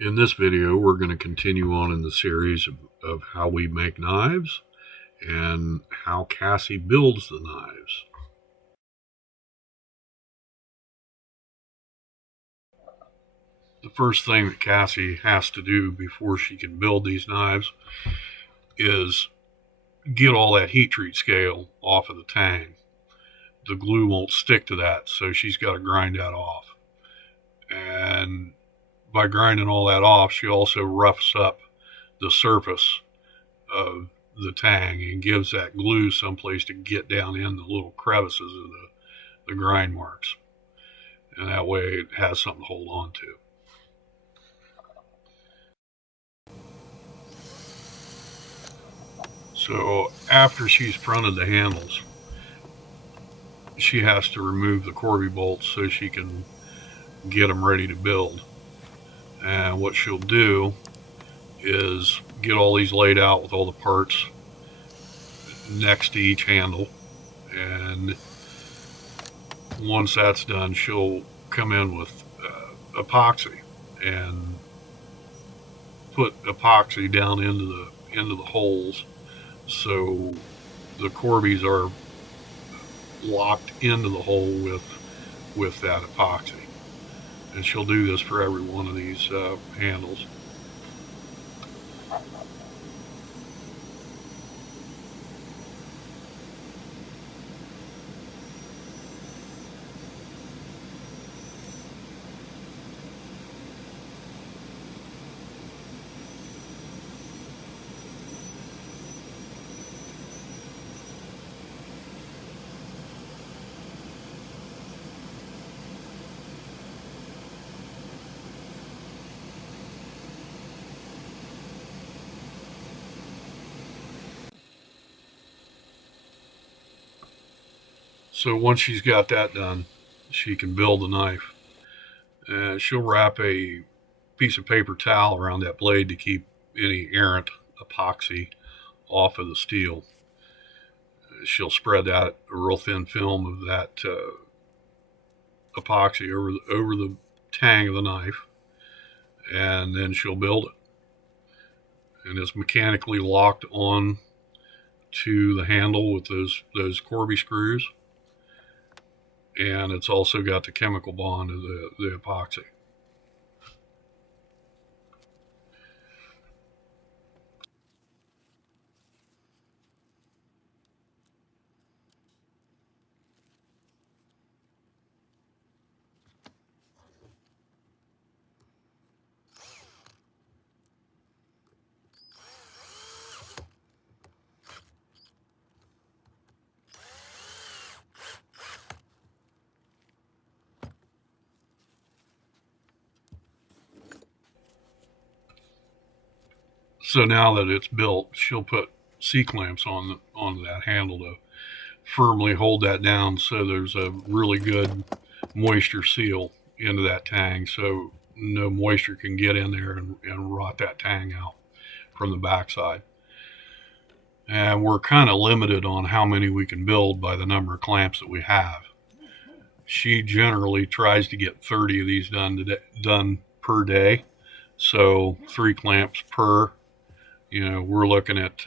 In this video, we're going to continue on in the series of how we make knives and how Cassie builds the knives. The first thing that Cassie has to do before she can build these knives is get all that heat treat scale off of the tang. The glue won't stick to that, so she's got to grind that off. And by grinding all that off, she also roughs up the surface of the tang and gives that glue someplace to get down in the little crevices of the grind marks. And that way it has something to hold on to. So after she's fronted the handles, she has to remove the Corby bolts so she can get them ready to build. And what she'll do is get all these laid out with all the parts next to each handle. And once that's done, she'll come in with epoxy and put epoxy down into the holes so the Corbies are locked into the hole with that epoxy. And she'll do this for every one of these handles. So once she's got that done, she can build the knife. She'll wrap a piece of paper towel around that blade to keep any errant epoxy off of the steel. She'll spread that a real thin film of that epoxy over the tang of the knife, and then she'll build it. And it's mechanically locked on to the handle with those Corby screws. And it's also got the chemical bond of the epoxy. So now that it's built, she'll put C-clamps on that handle to firmly hold that down so there's a really good moisture seal into that tang so no moisture can get in there and rot that tang out from the backside. And we're kind of limited on how many we can build by the number of clamps that we have. She generally tries to get 30 of these done per day. So 3 clamps per. We're looking at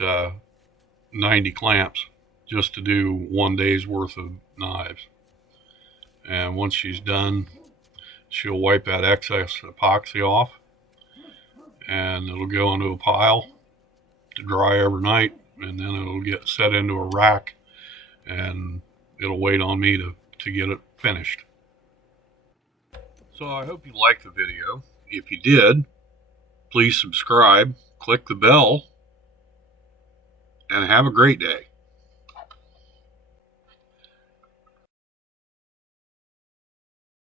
90 clamps just to do one day's worth of knives. And once she's done, she'll wipe that excess epoxy off, and it'll go into a pile to dry overnight, and then it'll get set into a rack, and it'll wait on me to get it finished. So I hope you liked the video. If you did, please subscribe, click the bell, and have a great day.